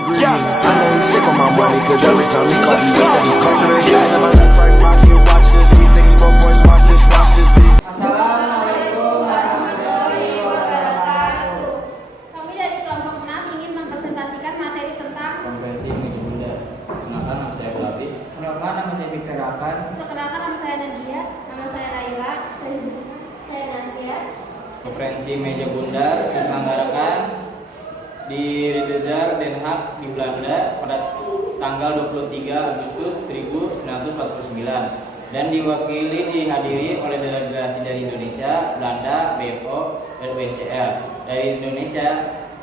angry. I know he's sick of my money, cause every time he calls me, he calls me. Sitting in my left, right pocket, watch this. These niggas broke boys, watch this, watch this. Assalamualaikum warahmatullahi wabarakatuh. Kami dari kelompok 6 ingin mempresentasikan materi tentang Konferensi Meja Bunda. Kenalkan, nama saya Belati. Kenalkan, nama saya Fikirakan. perkenalkan, nama saya Nadia, nama saya Laila, saya Nasia. Konferensi Meja Bunda diselenggarakan di Ridder Den Haag di Belanda pada tanggal 23 Agustus 1949 dan dihadiri oleh delegasi dari Indonesia, Belanda, BFO, dan USCL. Dari Indonesia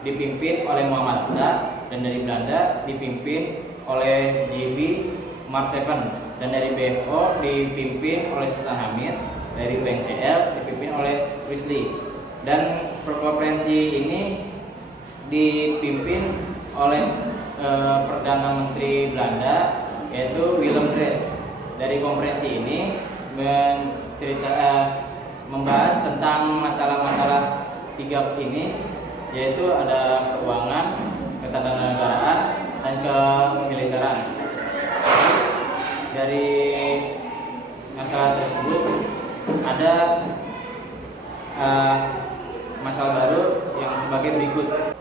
dipimpin oleh Muhammad Hatta dan dari Belanda dipimpin oleh JV Marsepen dan dari BFO dipimpin oleh Sultan Hamid, dari UNCL dipimpin oleh Wesley. Dan konferensi ini dipimpin oleh Perdana Menteri Belanda yaitu Willem Drees. Dari konferensi ini membahas tentang masalah-masalah 3 ini, yaitu ada keuangan, ketatanegaraan, dan kemiliteran. Dari masalah tersebut ada masalah baru yang sebagai berikut.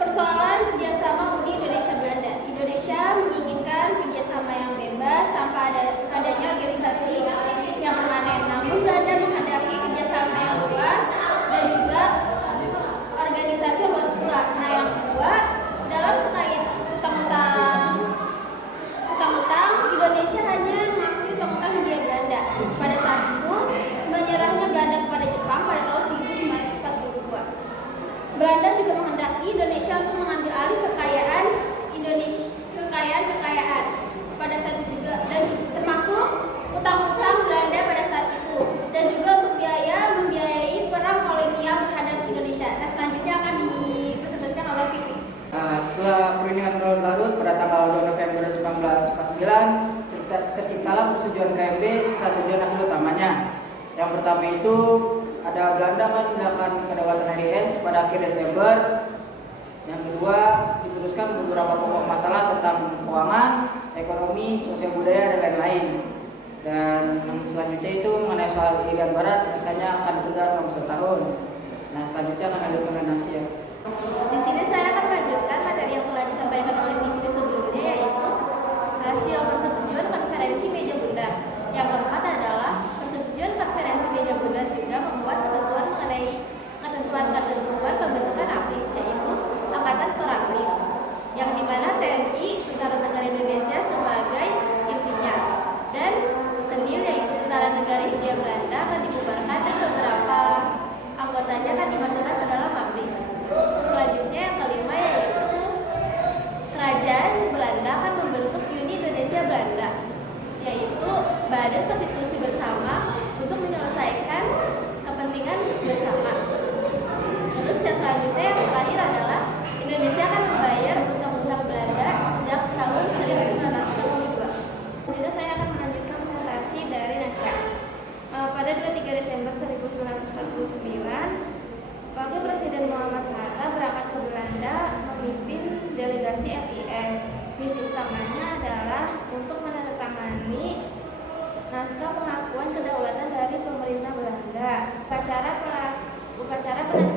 Persoalan kerjasama Uni Indonesia Belanda. Indonesia menginginkan kerjasama yang bebas tanpa adanya organisasi yang permanen. Namun Belanda menghadapi kerjasama yang luas dan juga organisasi luas pula. Nah, yang kedua, dalam terkait utang-utang, Indonesia hanya mengakui utang-utang Hindia Belanda. Pada saat itu, menyerahnya Belanda kepada Jepang pada tahun 1942. Belanda juga menghendaki Indonesia untuk mengambil alih kekayaan pada saat itu juga, dan termasuk utang-utang Belanda pada saat itu, dan juga untuk membiayai perang kolonial terhadap Indonesia. Nah, selanjutnya akan dipresentasikan oleh Vivi. Setelah perundingan Larut pada tanggal 2 November 1949, terciptalah persetujuan KMB serta tujuan akhir utamanya. Yang pertama itu ada Belanda memindahkan kedaulatan RIS pada akhir Desember. Yang kedua, diputuskan beberapa pokok masalah tentang keuangan, ekonomi, sosial budaya, dan lain-lain. Dan yang selanjutnya itu mengenai soal Irian Barat, misalnya akan ditunda selama 1 tahun. Nah, selanjutnya akan ada koordinasi ya. Di sini saya akan melanjutkan materi yang telah disampaikan oleh Fitri sebelumnya, yaitu hasil persetujuan konferensi Meja Bunda. Yang keempat adalah persetujuan konferensi Meja Bunda juga membuat ketentuan mengenai ketentuan pembentukan APRIS, yaitu Angkatan Per-APRIS, yang dimana TNI Tentara Negara Indonesia sebagai intinya, dan TENIL yaitu Tentara Negara Hindia Belanda akan dibubarkan dan beberapa anggotanya akan dimasukkan ke dalam APRIS. Selanjutnya yang kelima yaitu Kerajaan Belanda akan membentuk Uni Indonesia Belanda, yaitu badan konstitusi bersama untuk menyelesaikan kepentingan bersama. Terus yang selanjutnya yang terakhir adalah Indonesia akan membayar utang-utang Belanda sejak tahun 1962. Kemudian saya akan melanjutkan presentasi dari Nasia. Pada 23 Desember 1949, Wakil Presiden Muhammad Hatta berangkat ke Belanda memimpin delegasi RIS. Misi utamanya adalah untuk menandatangani naskah pengakuan kedaulatan dari pemerintah Belanda. Upacara penandatanganan